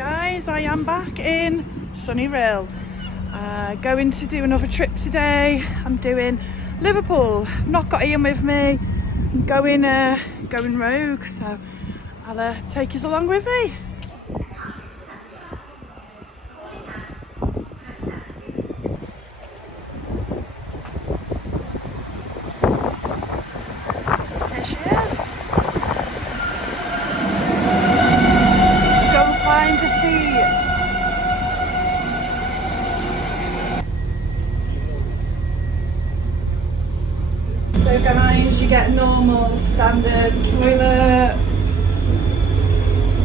Guys, I am back in sunny Rill. Going to do another trip today. I'm doing Liverpool. Not got Ian with me. I'm going rogue, so I'll take you along with me. There she is. Let's go and find a seat. So guys, you get normal standard toilet,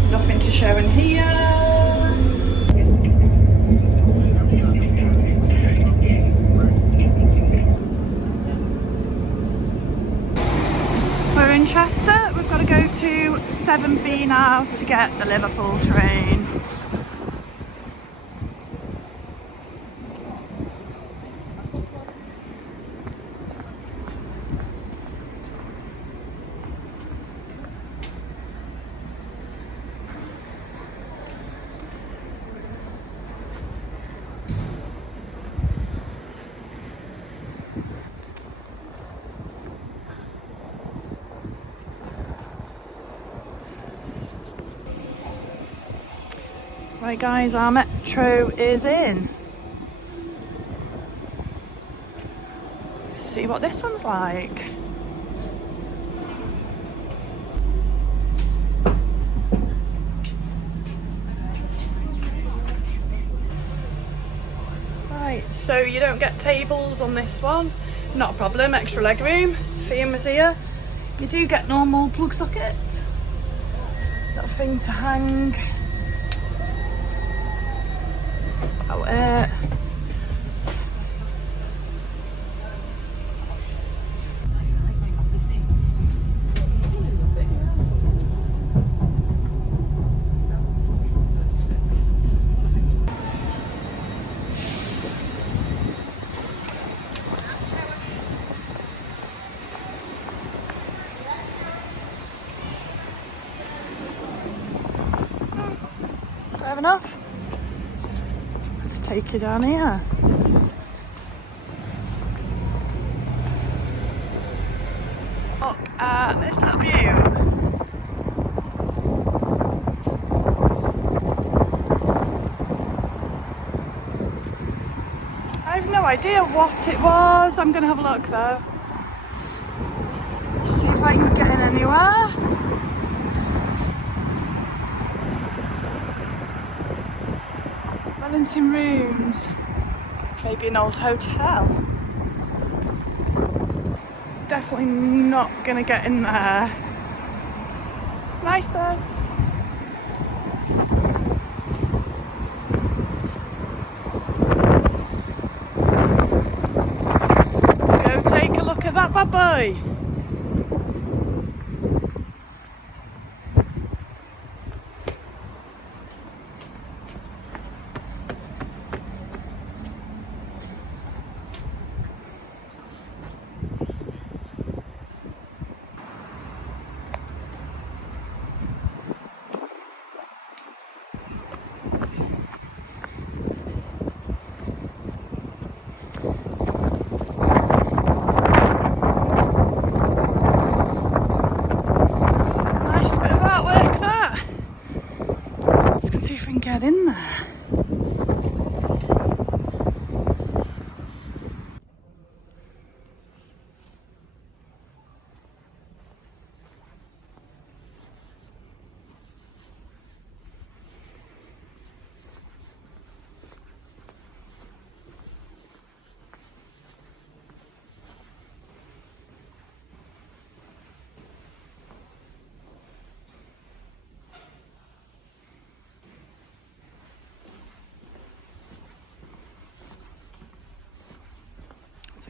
nothing to show in here. We're in Chester, we've got to go to 7B now to get the Liverpool train. Right guys, our metro is in. Let's see what this one's like. Right, so you don't get tables on this one. Not a problem, extra leg room for your Mazia. You do get normal plug sockets. Little thing to hang. About it. Fair enough. Let's take you down here. Look at this little view. I have no idea what it was. I'm going to have a look though. See if I can get in anywhere. Williamson rooms. Maybe an old hotel. Definitely not gonna get in there. Nice though. Let's go take a look at that bad boy. See if we can get in there.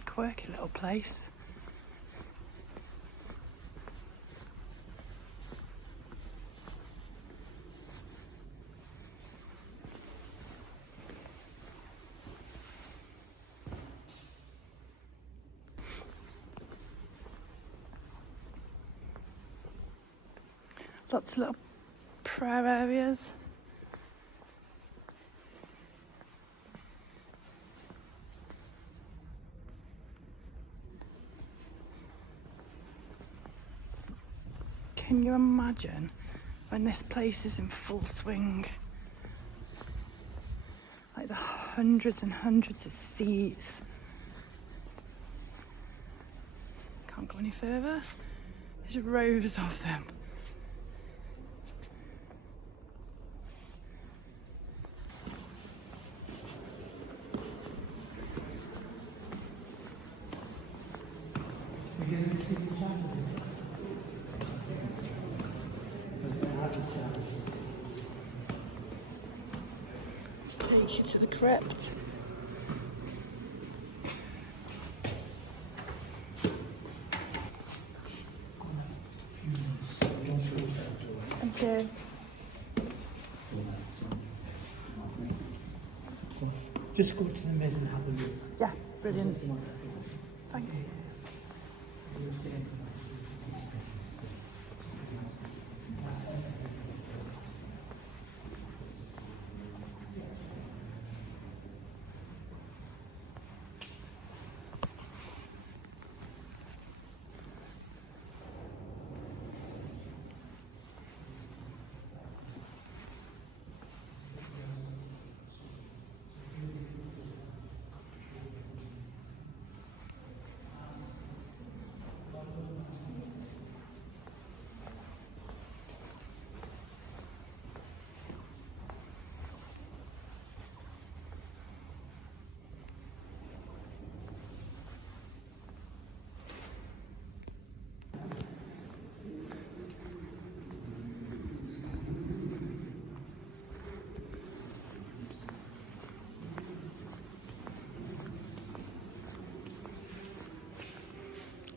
Quirky little place. Lots of little prayer areas. can you imagine when this place is in full swing? Like the hundreds and hundreds of seats. Can't go any further. There's rows of them. Let's take you to the crypt. Thank you. Just go to the middle and have a look. Yeah, brilliant. Thank you.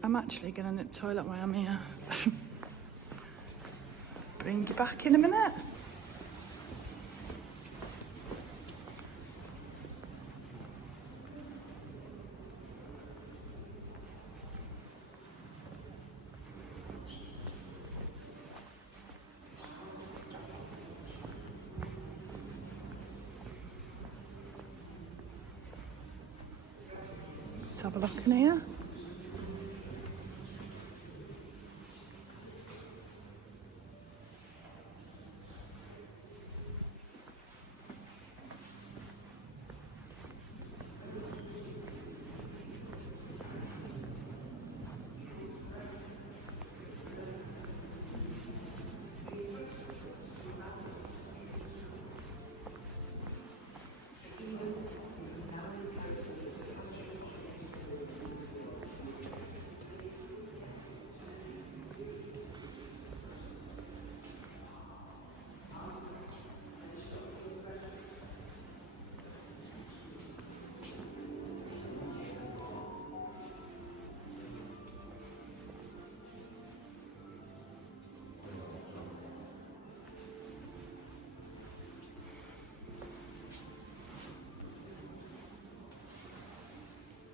I'm actually going to nip toilet while I'm here. Bring you back in a minute. Let's have a look in here.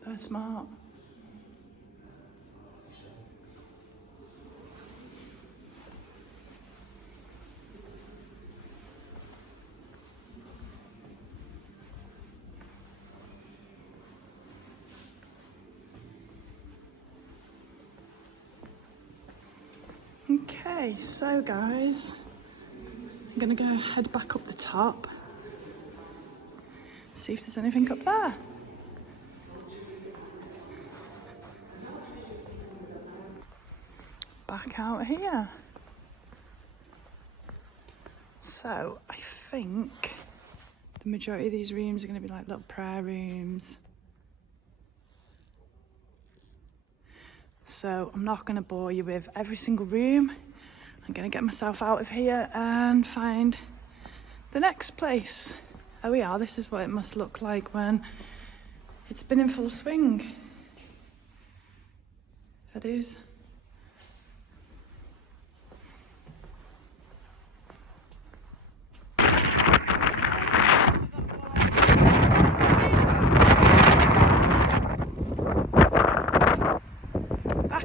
They're smart. Okay, so guys, I'm gonna go head back up the top, see if there's anything up there. Back out here. So I think the majority of these rooms are going to be like little prayer rooms. So I'm not going to bore you with every single room. I'm going to get myself out of here and find the next place. Oh yeah, this is what it must look like when it's been in full swing. If it is.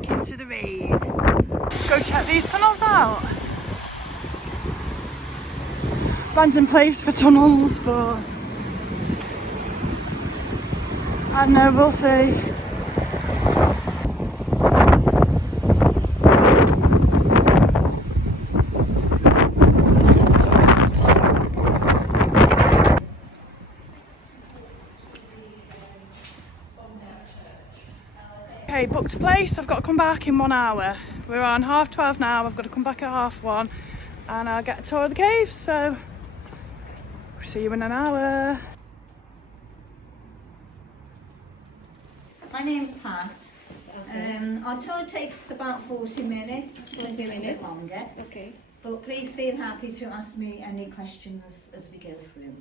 Into the rain. Let's go check these tunnels out. Random place for tunnels, but I don't know, we'll see. booked a place. I've got to come back in 1 hour. We're on 12:30 now. I've got to come back at 1:30 and I'll get a tour of the caves. So see you in an hour. My name's Pat. Our tour takes about 40 minutes, maybe a little bit longer. Okay. But please feel happy to ask me any questions as we go through.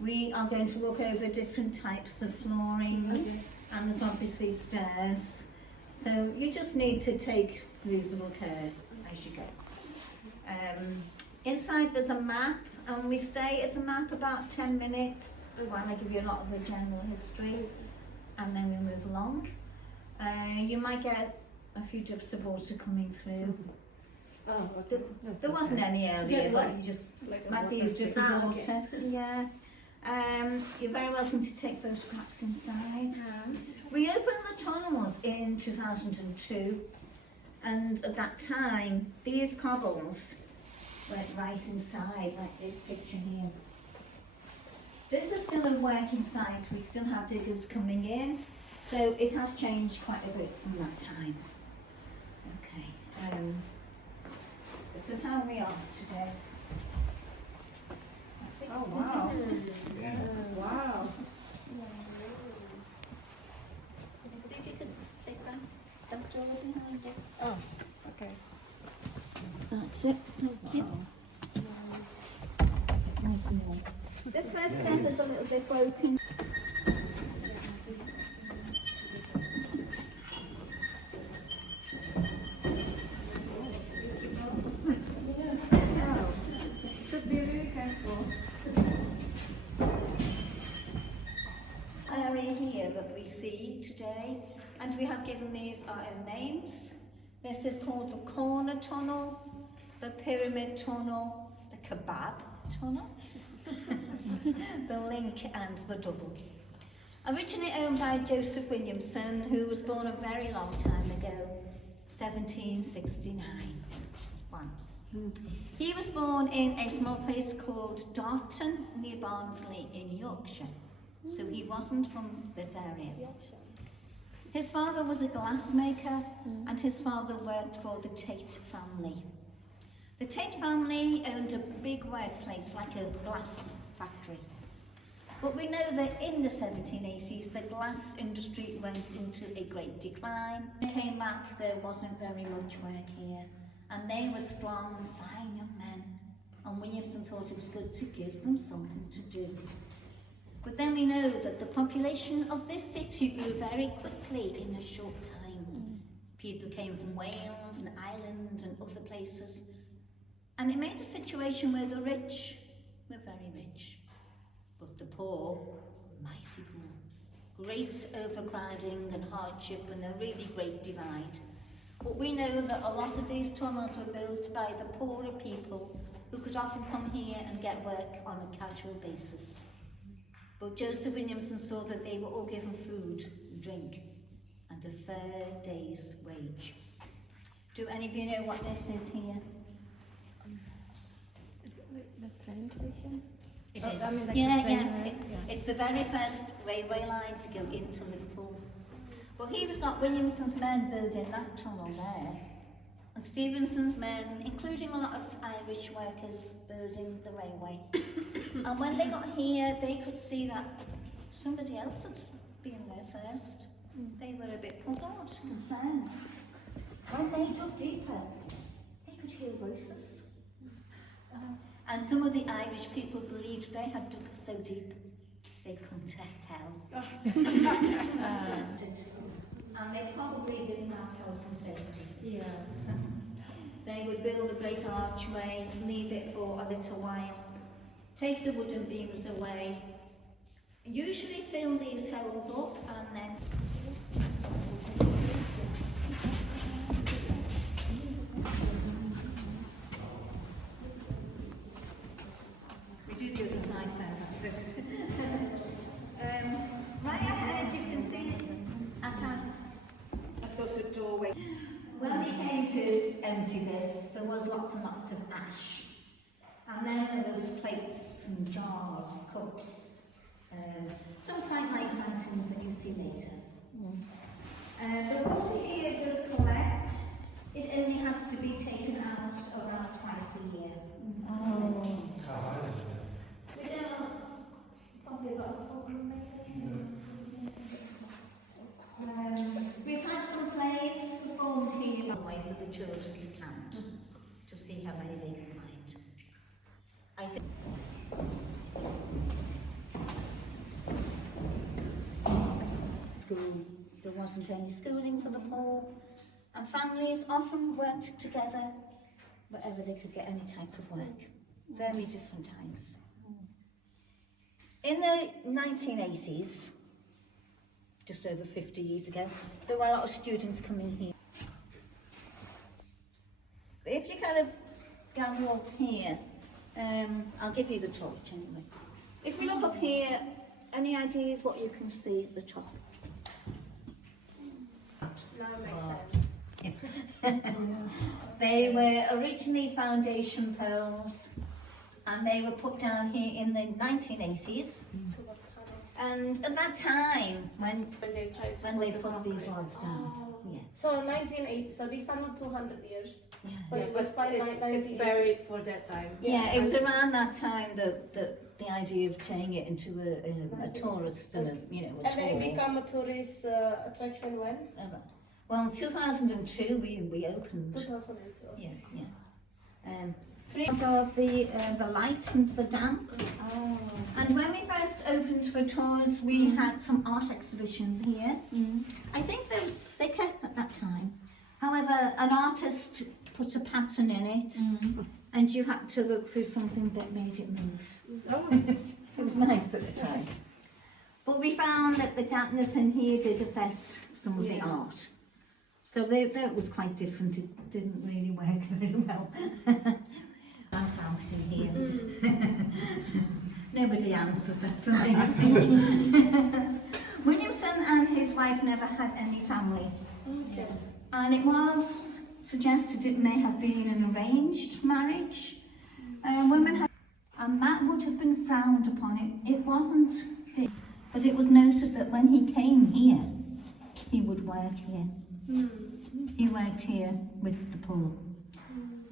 We are going to walk over different types of flooring, and there's obviously stairs. So you just need to take reasonable care as you go. Inside there's a map, and we stay at the map about 10 minutes while I give you a lot of the general history, and then we move along. You might get a few drips of water coming through. Oh, okay. There wasn't any earlier, Yeah, but right. you just Like might be a drip Ah, of okay. water. Yeah. You're very welcome to take photographs inside. We opened the tunnels in 2002, and at that time, these cobbles went right inside, like this picture here. This is still a working site. We still have diggers coming in, so it has changed quite a bit from that time. Okay. This is how we are today. Oh, wow. Wow. See if you could take that door behind us. Oh, okay. That's it. Thank you. It's nice and warm. This first step is a little bit broken. Should be really careful. Area here that we see today, and we have given these our own names. This is called the corner tunnel, the pyramid tunnel, the kebab tunnel, the link and the double. Originally owned by Joseph Williamson, who was born a very long time ago, 1769. Wow. He was born in a small place called Darton, near Barnsley in Yorkshire. So he wasn't from this area. His father was a glassmaker, and his father worked for the Tate family. The Tate family owned a big workplace, like a glass factory. But we know that in the 1780s, the glass industry went into a great decline. When they came back, there wasn't very much work here, and they were strong, fine young men, and Williamson thought it was good to give them something to do. But then we know that the population of this city grew very quickly in a short time. People came from Wales and Ireland and other places, and it made a situation where the rich were very rich, but the poor, mighty poor. Great overcrowding and hardship, and a really great divide. But we know that a lot of these tunnels were built by the poorer people who could often come here and get work on a casual basis. But Joseph Williamson saw that they were all given food, drink, and a fair day's wage. Do any of you know what this is here? Is it like the train station? It Oh, is. I mean, like Yeah, the train, yeah. right? It's the very first railway line to go into Liverpool. Well, here we've got Williamson's men building that tunnel there, and Stevenson's men, including a lot of Irish workers, building the railway. And when they got here, they could see that somebody else had been there first. They were a bit puzzled, concerned. When they dug deeper, they could hear voices. And some of the Irish people believed they had dug so deep, they'd come to hell. And they probably didn't have health and safety. Yeah. They would build a great archway, leave it for a little while, take the wooden beams away, usually fill these holes up, and then we do the other side first. Right ahead you can see a sort of doorway. When we came to empty this, there was lots and lots of ash. And then there was plates and jars, cups, some quite nice items that you see later. The water here does collect. It only has to be taken out around twice a year. We don't, probably about a full maybe. We've had some plays performed here by the way for the children to count, to see how many they can find. I think school, there wasn't any schooling for the poor, and families often worked together wherever they could get any type of work. Very different times. In the 1980s, just over 50 years ago, there were a lot of students coming here. But if you kind of gather up here, I'll give you the torch anyway. If we look up here, any ideas what you can see at the top? Now it makes sense. They were originally foundation poles, and they were put down here in the 1980s. And at that time, when they put these rods down, yeah. So 1980, so this time not 200 years. Yeah. But it was quite It's buried for that time. Yeah, it was around that time that the idea of turning it into a tourist and a And tour. then it became a tourist attraction when? Well, 2002 we opened. 2002. Yeah, yeah. Three of the lights into the dam. Oh. And when we first opened for tours, we had some art exhibitions here. I think they was thicker at that time. However, an artist put a pattern in it, and you had to look through something that made it move. It was nice at the time. But we found that the dampness in here did affect some of the art. So that was quite different. It didn't really work very well. Out in here. Nobody answers that for me, I think. Williamson and his wife never had any family. Okay. And it was suggested it may have been an arranged marriage. Women had, and that would have been frowned upon. It wasn't, but it was noted that when he came here, he would work here. He worked here with the poor.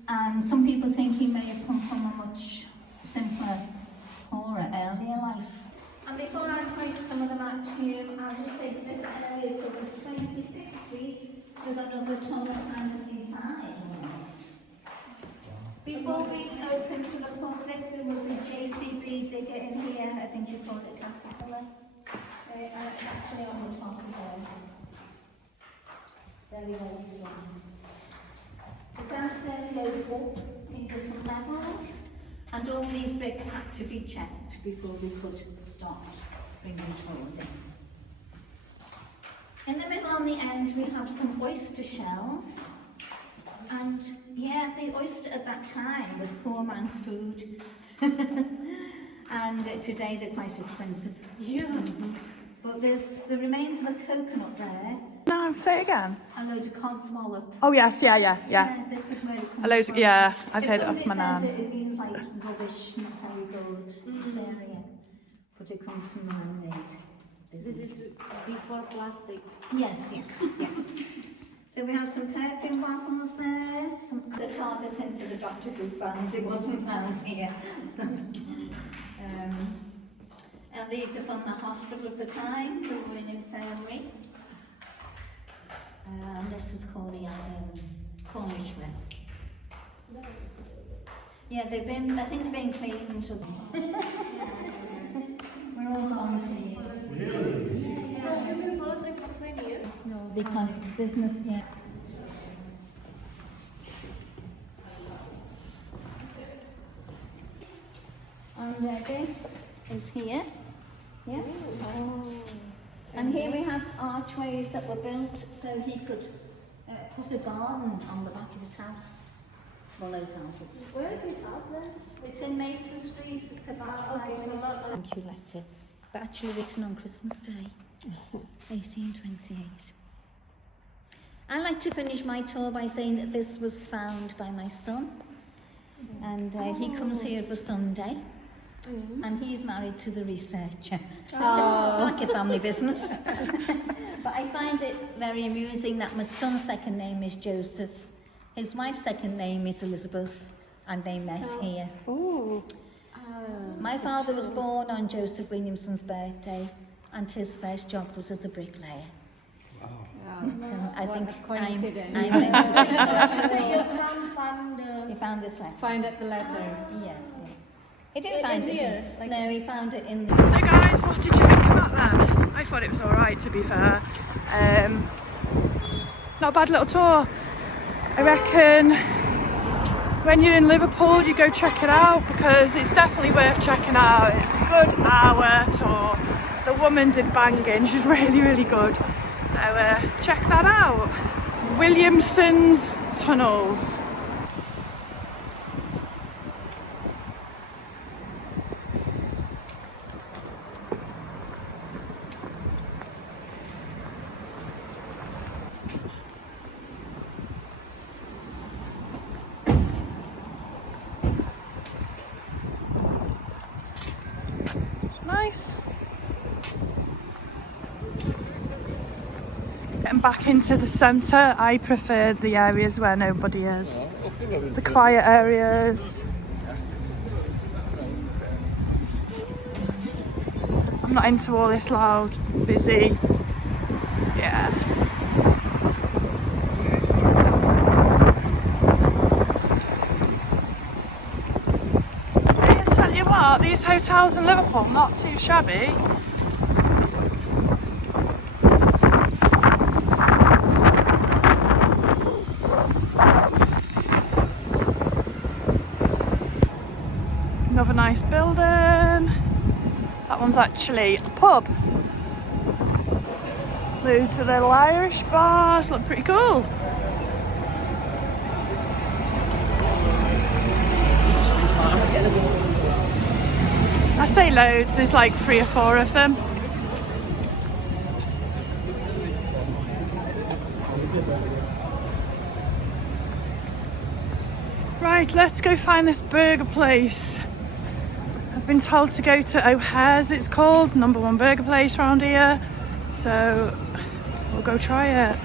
And some people think he may have come from a much simpler, poorer, earlier life. And before I point some of them out to you, I'll just take this area covers 26 feet with another tunnel kind of inside. Before we opened to the public, there was a JCB digger in here. I think you call it Cathedral. It's actually on the top of there. Very, very strong. The sandstone goes up in different levels, and all these bricks had to be checked before we could start bringing tours in. In the middle on the end we have some oyster shells, and yeah, the oyster at that time was poor man's food. And today they're quite expensive. Yeah. But there's the remains of a coconut there. No, say it again. A load of codswallop. Oh yes, yeah. This is where it comes A load, from. yeah, I've If heard it off my somebody nan. says it means like rubbish, not very good, this area, but it comes from the lemonade. This is before plastic. Yes. So we have some perfume bottles there. The TARDIS in for the Doctor Who fans, it wasn't found here. And these are from the hospital of the time, who were in infirmary. And this is called the Cornish Way. Yeah, they've been, I think they've been cleaned up. We're all volunteers. So you've been volunteering for 20 years? No, because business, yeah. And this is here. Yeah. And here we have archways that were built so he could put a garden on the back of his house. Well, those houses. Where is his house then? It's in Mason Street. It's about 5 minutes. Thank you letter, but actually written on Christmas Day, 1828. I like to finish my tour by saying that this was found by my son, and he comes here for Sunday. and he's married to the researcher. Like a family business. But I find it very amusing that my son's second name is Joseph, his wife's second name is Elizabeth, and they met here. Ooh. My father was born on Joseph Williamson's birthday, and his first job was as a bricklayer. So I think coincidence. I'm into So your son found He found this letter. Find out the letter. Yeah. He didn't find it. here, like- No, he found it in. So guys, what did you think of that then? I thought it was alright, to be fair. Not a bad little tour. I reckon when you're in Liverpool, you go check it out, because it's definitely worth checking out. It's a good hour tour. The woman did banging, she's really, really good. So check that out. Williamson Tunnels. Nice. Getting back into the centre, I prefer the areas where nobody is. The quiet areas. I'm not into all this loud, busy. Yeah. I tell you what, these hotels in Liverpool, not too shabby. Another nice building. That one's actually a pub. Loads of little Irish bars, look pretty cool. I say loads, there's like 3 or 4 of them. Right, let's go find this burger place. I've been told to go to O'Hare's, it's called, #1 burger place around here. So we'll go try it.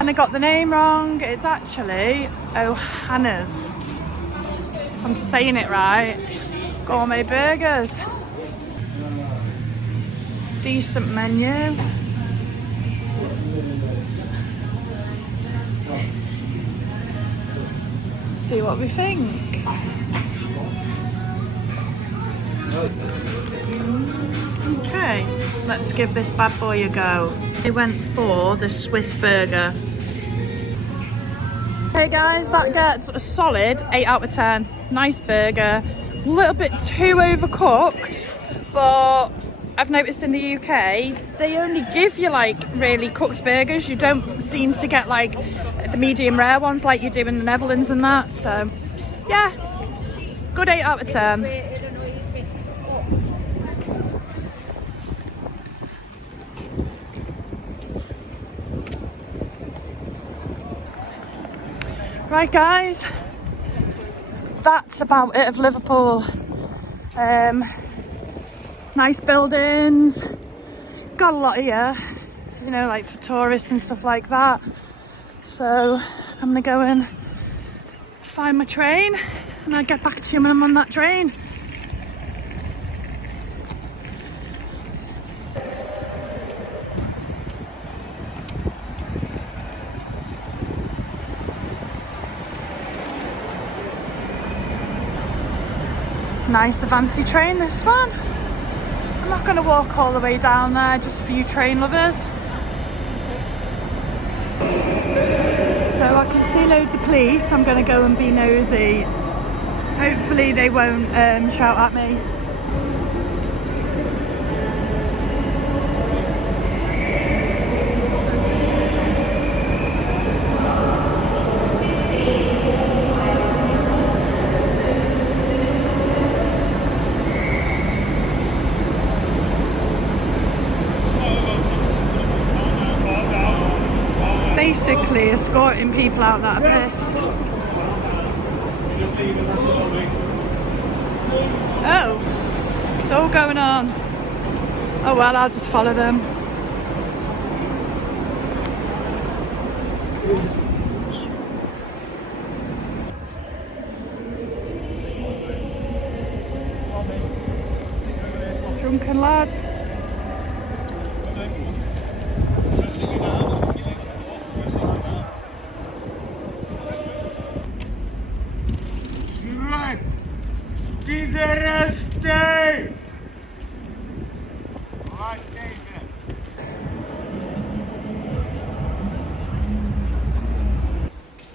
And I got the name wrong, it's actually O'Hana's. If I'm saying it right. Gourmet burgers. Decent menu. See what we think. Okay, let's give this bad boy a go. I went for the Swiss burger. Hey guys, that gets a solid 8 out of 10. Nice burger. A little bit too overcooked, but I've noticed in the UK they only give you like really cooked burgers. You don't seem to get like the medium rare ones like you do in the Netherlands and that. So yeah, it's good 8 out of 10. Right guys, that's about it of Liverpool. Nice buildings, got a lot here, you know, like for tourists and stuff like that. So I'm gonna go and find my train and I'll get back to you when I'm on that train. Nice Avanti train, this one. I'm not going to walk all the way down there, just for you train lovers. So I can see loads of police. I'm going to go and be nosy. Hopefully they won't shout at me. Basically escorting people out that are pissed. Oh, It's all going on. Oh well, I'll just follow them. Drunken lad.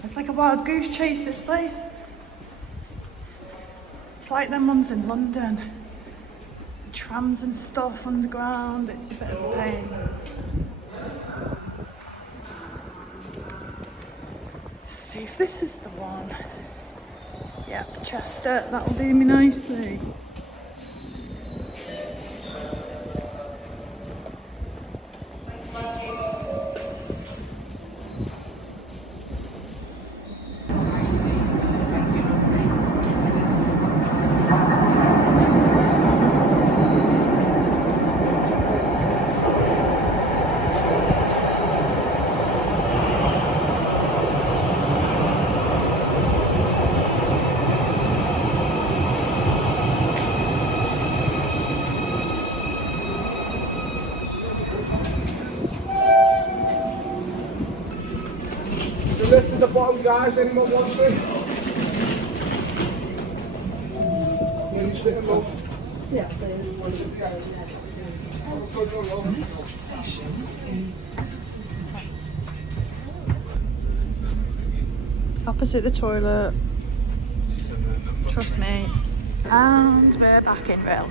It's like a wild goose chase, this place. It's like them ones in London. The trams and stuff underground, it's a bit of a pain. Let's see if this is the one. Yep, Chester, that'll do me nicely. Lift at the bottom, guys. Anyone want to? Maybe sit them up. Yeah, Opposite the toilet. Trust me. And we're back in Rill.